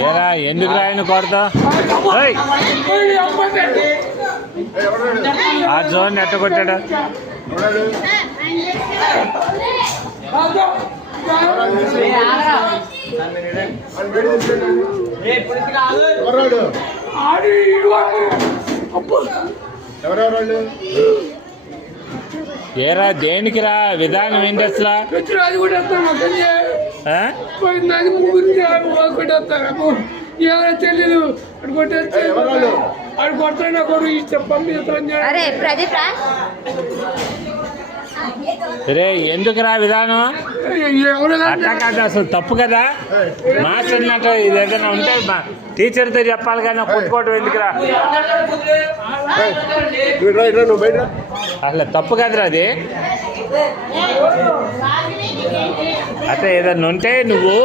ఏరా ఎందుకు రాయను కొడతా ఆ జోన్ ఎట్ట కొట్టాడు ఏరా దేనికి రా విధానం ఏంటి అసలు తెలియదు అడు కొడతాడు కొడు అరే ప్రదీప్ రా రే ఎందుకు రా విధానం అట్లా కాదు అసలు తప్పు కదా మాస్టర్ అన్నట్టు ఇది ఏదైనా ఉంటే టీచర్తో చెప్పాలి కానీ కొట్టుకోవడం ఎందుకురా అసలు తప్పు కదరా అది అట్లా ఏదైనా ఉంటే నువ్వు